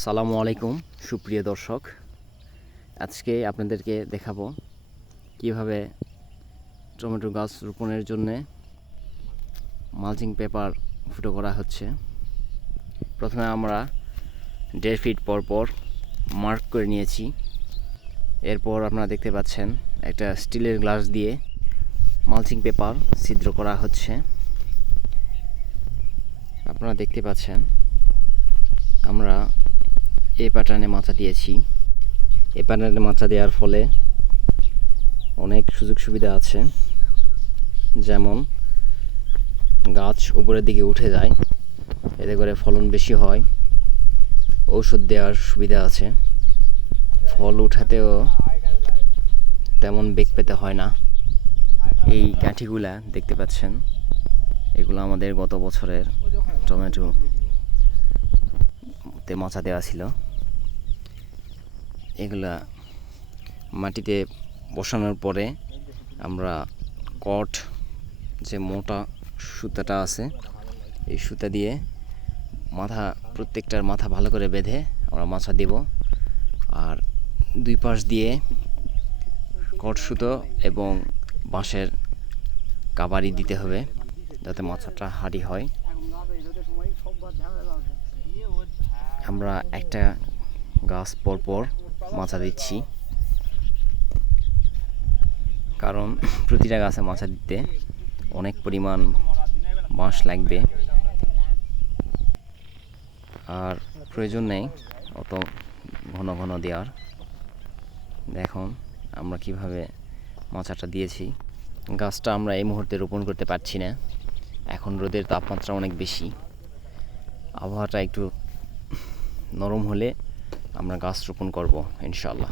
আসসালামু আলাইকুম, সুপ্রিয় দর্শক। আজকে আপনাদেরকে দেখাবো কীভাবে টমেটো গাছ রোপণের জন্যে মালচিং পেপার ফুটো করা হচ্ছে। প্রথমে আমরা দেড় ফিট পর পর মার্ক করে নিয়েছি। এরপর আপনারা দেখতে পাচ্ছেন একটা স্টিলের গ্লাস দিয়ে মালচিং পেপার ছিদ্র করা হচ্ছে। আপনারা দেখতে পাচ্ছেন, আমরা এই প্যাটার্নে মাচা দিয়েছি। এই প্যাটার্নে মাচা দেওয়ার ফলে অনেক সুযোগ সুবিধা আছে। যেমন, গাছ উপরের দিকে উঠে যায়, এতে করে ফলন বেশি হয়, ঔষধ দেওয়ার সুবিধা আছে। ফল উঠাতেও তেমন বেগ পেতে হয় না। এই কাঠিগুলা দেখতে পাচ্ছেন, এগুলো আমাদের গত বছরের টমেটো তে মাচা দেওয়া ছিল। এগুলা মাটিতে বসানোর পরে আমরা কট যে মোটা সুতাটা আছে, এই সুতা দিয়ে মাথা, প্রত্যেকটার মাথা ভালো করে বেঁধে আমরা মাছা দেব। আর দুই পাশ দিয়ে কট সুতো এবং বাঁশের কাবারি দিতে হবে যাতে মাথাটা হাঁড়ি হয়। আমরা একটা গাছ পর মাচা দিচ্ছি। কারণ প্রতিটা গাছে মাছা দিতে অনেক পরিমাণ বাঁশ লাগবে। আর প্রয়োজন নেই অত ঘন ঘন দেওয়ার। দেখুন আমরা কীভাবে মাচাটা দিয়েছি। গাছটা আমরা এই মুহূর্তে রোপণ করতে পারছি না। এখন রোদের তাপমাত্রা অনেক বেশি। আবহাওয়াটা একটু নরম হলে আমরা গাছ রোপণ করব ইনশাল্লাহ